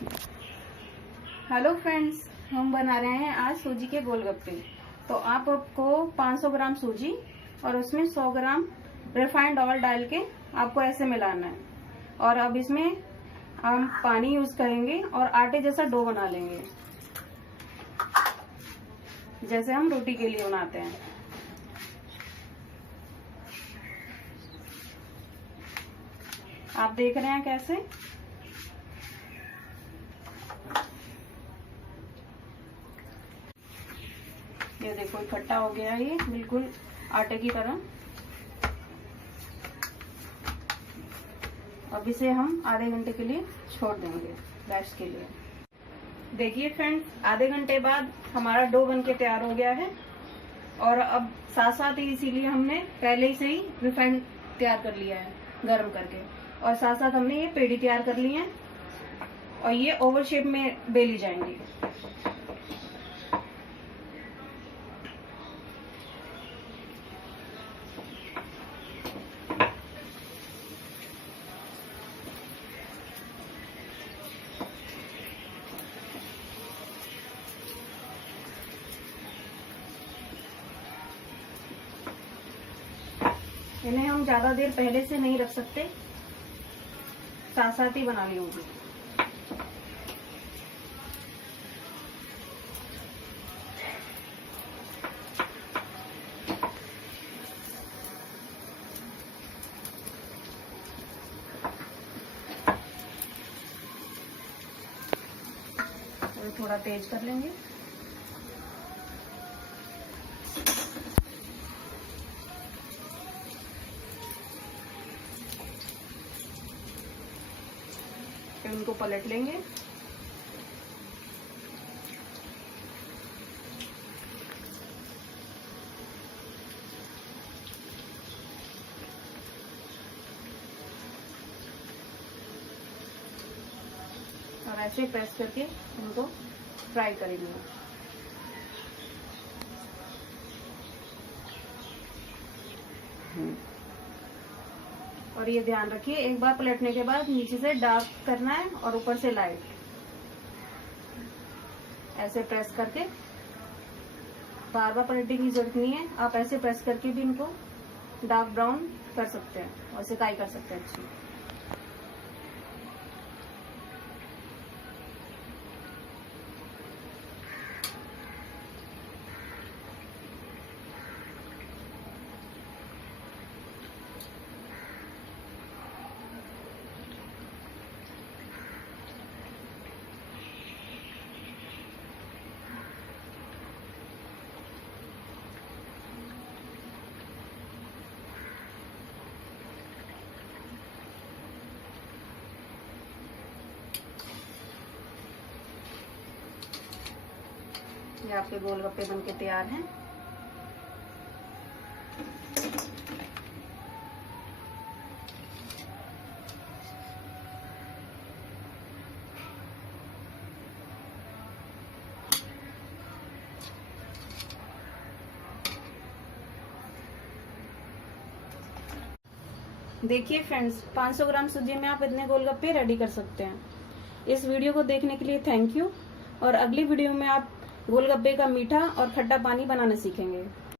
Hello friends, हम बना रहे हैं आज सूजी के गोलगप्पे। तो आपको 500 ग्राम सूजी और उसमें 100 ग्राम रिफाइंड ऑयल डाल के आपको ऐसे मिलाना है। और अब इसमें हम पानी यूज करेंगे और आटे जैसा डो बना लेंगे, जैसे हम रोटी के लिए बनाते हैं। आप देख रहे हैं कैसे। ये देखो इकट्ठा हो गया है, ये बिल्कुल आटे की तरह। अब इसे हम आधे घंटे के लिए छोड़ देंगे रेस्ट के लिए। देखिए फ्रेंड्स, आधे घंटे बाद हमारा डो बनके तैयार हो गया है। और अब साथ साथ ही इसीलिए हमने पहले से ही रिफाइंड तैयार कर लिया है गर्म करके। और साथ साथ हमने ये पेड़ी तैयार कर ली है और ये ओवल शेप में बेली जाएंगी। इन्हें हम ज्यादा देर पहले से नहीं रख सकते, साथ साथ ही बनानी होगी। तो थोड़ा तेज कर लेंगे। फिर उनको पलट लेंगे। और ऐसे प्रेस करके उनको फ्राई करेंगे। और ये ध्यान रखिए, एक बार पलटने के बाद नीचे से डार्क करना है और ऊपर से लाइट। ऐसे प्रेस करके, बार बार पलटने की जरूरत नहीं है। आप ऐसे प्रेस करके भी इनको डार्क ब्राउन कर सकते हैं और सिकाई कर सकते हैं अच्छी। ये आपके गोलगप्पे बनके तैयार हैं। देखिए फ्रेंड्स, 500 ग्राम सूजी में आप इतने गोलगप्पे रेडी कर सकते हैं। इस वीडियो को देखने के लिए थैंक यू। और अगली वीडियो में आप गोलगप्पे का मीठा और खट्टा पानी बनाना सीखेंगे।